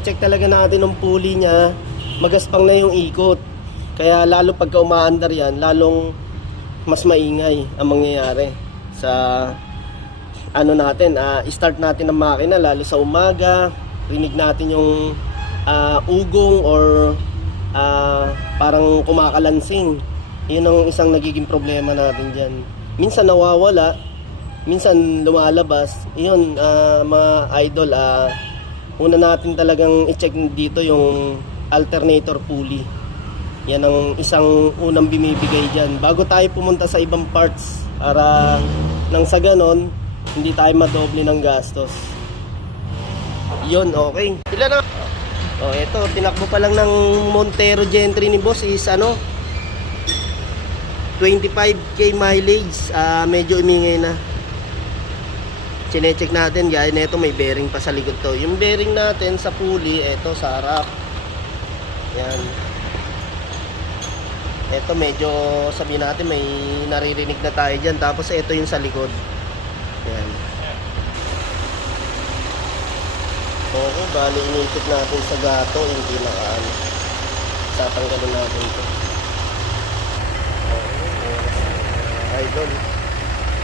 pina-check talaga natin ng pulley niya, magaspang na yung ikot. Kaya lalo pagka umaandar yan, lalong mas maingay ang mangyayari sa ano natin, start natin ng makina lalo sa umaga, rinig natin yung ugong or parang kumakalansing. Yun ang isang nagiging problema natin dyan. Minsan nawawala, minsan lumalabas. Yun, mga idol, una natin talagang i-check dito yung alternator pulley. Yan ang isang unang bumibigay dyan bago tayo pumunta sa ibang parts, para nang sa ganon hindi tayo madoble ng gastos. Yun, okay. Ilan na? Oh, eto, tinakbo pa lang ng Montero Gentry ni boss is 25k mileage. Medyo umingay na. Chine-check natin, gaya nito may bearing pa sa likod to. Yung bearing natin sa pulley, eto sa harap. Yan. Eto medyo sabihin natin may naririnig na tayo dyan. Tapos eto yung sa likod. Yan. Okay, bali inikot natin sa gato yung pinaka tatanggalin natin ito. Okay, idol.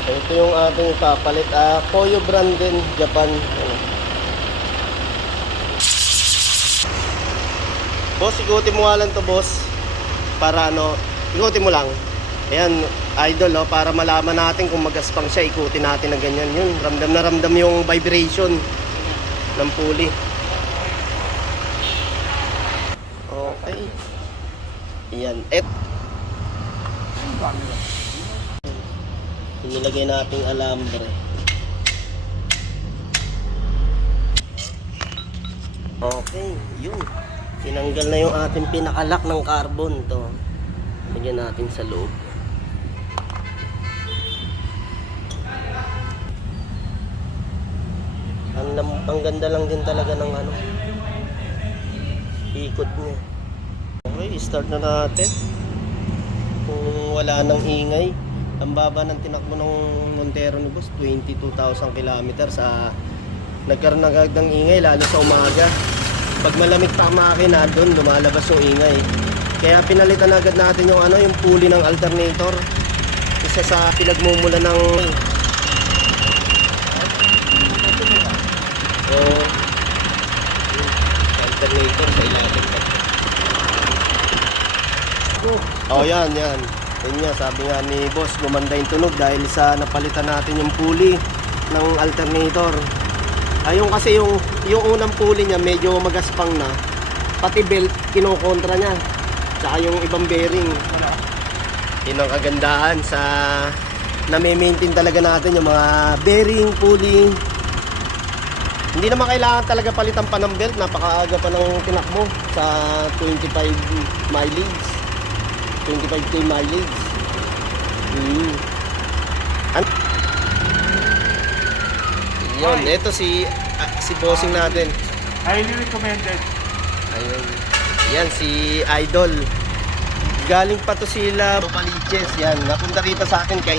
Ito yung ating ipapalit. Koyo brand din, Japan. Boss, ikutin mo nga lang to, boss. Para ikutin mo lang. Ayan, idol, para malaman natin kung magaspang siya, ikutin natin na ganyan. Yun, ramdam na ramdam yung vibration ng pulley. Okay. Ayan. Inilagay nating alambre. Okay, yun. Tinanggal na yung ating pinakalak ng carbon to. Lagyan natin sa loob. Ang ganda lang din talaga ng ikot niya. Okay, start na natin. Kung wala nang ingay. Ang baba ng tinakbo ng Montero ni boss, 22,000 kilometers. Nagkaroon agad ng ingay lalo sa umaga. Pag malamig pa ang makina, doon lumalabas yung ingay. Kaya pinalitan agad natin yung yung pulley ng alternator. Isa sa pinagmumula ng alternator sa ilalim. Yan. Yun nga, sabi nga ni boss, gumanda yung tunog dahil sa napalitan natin yung pulley ng alternator. Ayun kasi yung unang pulley niya medyo magaspang na. Pati belt kinokontra niya. Tsaka yung ibang bearing. Yun ang kagandahan sa na-maintain talaga natin yung mga bearing, pulley. Hindi naman kailangan talaga palitan pa ng belt. Napakaaga pa ng tinakbo sa 25 mileage. 25k mileage. Yun, ito si bossing natin. Highly recommended. Ayun. Yan si Idol. Galing pa to sila Paliches. Yan, napunta rito sa akin kay